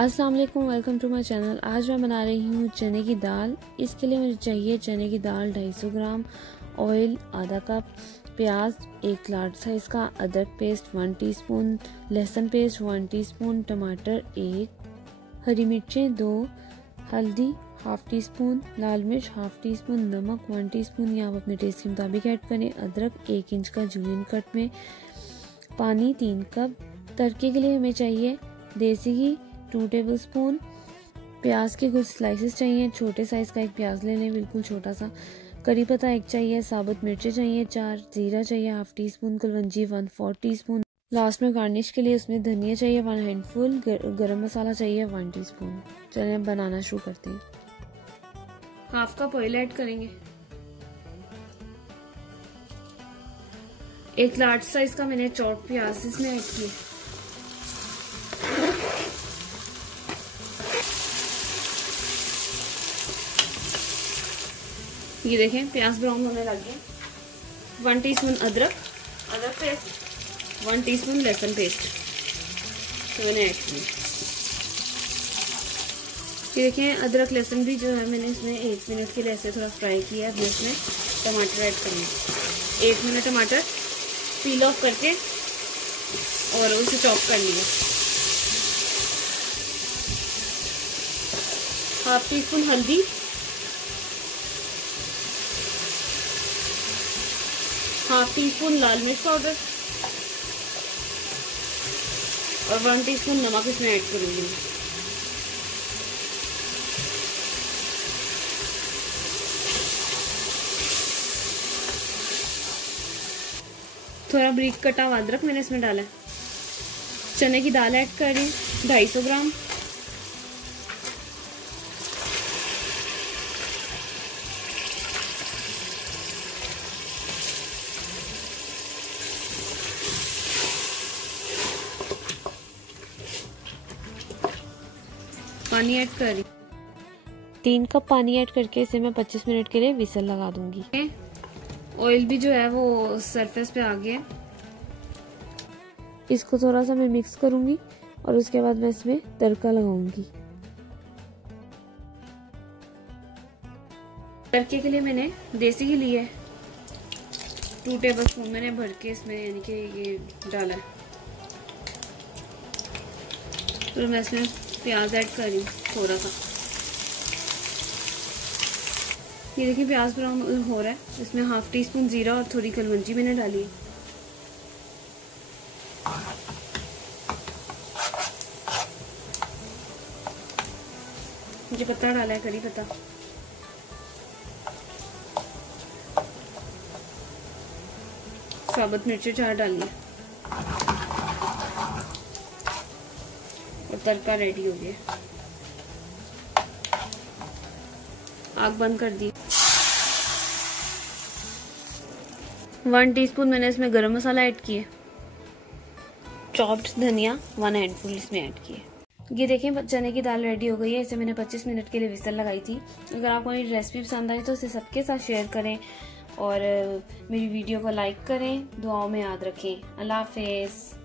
अस्सलाम वालेकुम, welcome to my channel. आज मैं बना रही हूँ चने की दाल। इसके लिए मुझे चाहिए चने की दाल 250 ग्राम, ऑयल आधा कप, प्याज एक लार्ज साइज का, अदरक पेस्ट 1 टीस्पून, लहसुन पेस्ट 1 टीस्पून, टमाटर 1, हरी मिर्चें 2, हल्दी हाफ टी स्पून, लाल मिर्च हाफ टी स्पून, नमक 1 टीस्पून या आप अपने टेस्ट के मुताबिक ऐड करें, अदरक 1 इंच का जूलियन कट में, पानी 3 कप। तड़के के लिए हमें चाहिए देसी घी 2 टेबलस्पून, प्याज के कुछ स्लाइसेस चाहिए, छोटे साइज का एक प्याज ले लें, बिल्कुल छोटा सा, करी पत्ता 1 चाहिए, साबुत मिर्चें चाहिए 4, जीरा चाहिए हाफ टी स्पून, कुलवंजी 1/4 टीस्पून। लास्ट में गार्निश के लिए उसमें धनिया चाहिए 1 हैंडफुल, गरम मसाला चाहिए 1 टीस्पून। चलिए अब बनाना शुरू करते हैं। हाफ कप ऑयल ऐड करेंगे, 1 लार्ज साइज का मैंने चॉप प्याज इसमें ऐड किया, ये देखें प्याज ब्राउन होने लग गए। 1 टीस्पून अदरक पेस्ट, 1 टीस्पून लहसुन पेस्ट तो मैंने ऐड किया। ये देखें अदरक लहसुन भी जो है मैंने इसमें 1 मिनट के लिए ऐसे थोड़ा फ्राई किया। अब इसमें टमाटर ऐड करेंगे। 1 मिनट टमाटर पील ऑफ करके और उसे चॉप कर लिया। हाफ टी स्पून हल्दी, हाफ टी स्पून लाल मिर्च पाउडर और 1 टीस्पून नमक इसमें ऐड करूंगी। थोड़ा बारीक कटा हुआ अदरक मैंने इसमें डाला है। चने की दाल ऐड करें 250 ग्राम, पानी ऐड करें 3 कप पानी ऐड करके इसे मैं 25 मिनट के लिए विसल लगा दूंगी। ऑयल भी जो है वो सरफेस पे आ गया। इसको थोड़ा सा मैं मिक्स करूंगी और उसके बाद मैं इसमें तड़का लगाऊंगी। तड़के के लिए मैंने देसी घी लिया है 2 टेबलस्पून मैंने भर के इसमें यानी कि ये डाला है। तो मैं इसमें प्याज ऐड कर रही हूँ थोड़ा सा। ये देखिए प्याज ब्राउन हो रहा है। इसमें हाफ टी स्पून जीरा और थोड़ी कलवंजी मैंने डाली है। मुझे पत्ता डाला है, करी पत्ता, साबुत मिर्ची 4 डाली है और तड़का रेडी हो गया। आग बंद कर दी। 1 टीस्पून मैंने इसमें गरम मसाला ऐड किया, चॉप्ड धनिया 1 हैंडफुल इसमें ऐड किए। ये देखें चने की दाल रेडी हो गई है। इसे मैंने 25 मिनट के लिए विसल लगाई थी। अगर आपको मेरी रेसिपी पसंद आई तो इसे सबके साथ शेयर करें और मेरी वीडियो को लाइक करें। दुआओं में याद रखें। अल्लाह हाफिज़।